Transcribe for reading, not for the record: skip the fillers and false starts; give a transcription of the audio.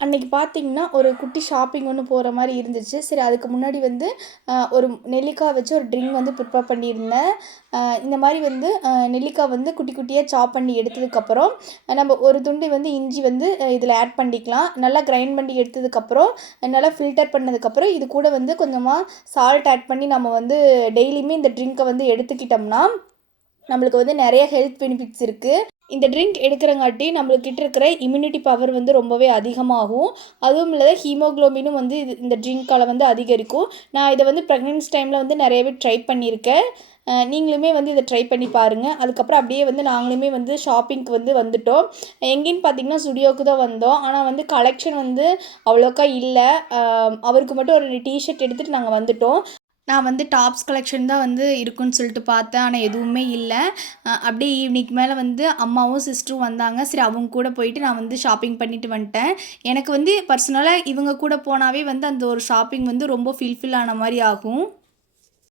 அன்னைக்கு பார்த்தீங்கன்னா, ஒரு குட்டி ஷாப்பிங் ஒண்ணு போற மாரி இருந்துச்சு. சரி அதுக்கு முன்னாடி வந்து ஒரு நெல்லிக்காய் வச்சு ஒரு ட்ரிங்க் வந்து ப்ரிப்பேர் பண்ணியிருந்தேன். இந்த மாரி வந்து நெல்லிக்காய் வந்து குட்டி குட்டியா சாப் பண்ணி எடுத்ததுக்கப்புறம், நம்ம ஒரு துண்டு வந்து இஞ்சி வந்து இதில ஆட் பண்ணிக்கலாம். நல்லா கிரைண்ட் பண்ணி எடுத்ததுக்கப்புறம், நல்லா ஃபில்டர் பண்ணதுக்கப்புறம், இது கூட வந்து கொஞ்சமா சால்ட் ஆட் பண்ணி நம்ம வந்து டெய்லியுமே இந்த ட்ரிங்க்க வந்து எடுத்துக்கிட்டோம்னா, நம்மளுக்கு வந்து நெறைய ஹெல்த் பெனிஃபிட்ஸ் இருக்கு. இந்த ட்ரிங்க் எடுக்கிறங்காட்டி நம்மளுக்கிட்ட இருக்கிற இம்யூனிட்டி பவர் வந்து ரொம்பவே அதிகமாகும். அதுவும் இல்லாத ஹீமோகுளோபினும் வந்து இந்த ட்ரிங்க்கால வந்து அதிகரிக்கும். நான் இத வந்து பிரெக்னன்சி டைமில வந்து நெறையவே ட்ரை பண்ணியிருக்கேன். நீங்களுமே வந்து இத ட்ரை பண்ணி பாருங்க. அதுக்கப்புறம் அப்படியே வந்து நாங்களுமே வந்து ஷாப்பிங்க்கு வந்து வந்துட்டோம். எங்கேன்னு பார்த்தீங்கன்னா, ஸ்டுடியோவுக்கு தான் வந்தோம். ஆனா வந்து கலெக்ஷன் வந்து அவ்வளோக்கா இல்ல. அ அவருக்கு மட்டும் ஒரு டீ ஷர்ட் எடுத்துட்டு நாங்க வந்துட்டோம். நான் வந்து டாப்ஸ் கலெக்ஷன் தான் வந்து இருக்குன்னு சொல்லிட்டு பார்த்தேன். ஆனா எதுவுமே இல்ல. அப்படியே ஈவினிங்க்கு மேல வந்து அம்மாவும், சிஸ்டரும் வந்தாங்க. சரி அவங்க கூட போயிட்டு நான் வந்து ஷாப்பிங் பண்ணிட்டு வந்துட்டேன். எனக்கு வந்து பர்சனலா இவங்க கூட போனாவே வந்து அந்த ஒரு ஷாப்பிங் வந்து ரொம்ப ஃபுல்ஃபில் ஆன மாரி ஆகும்.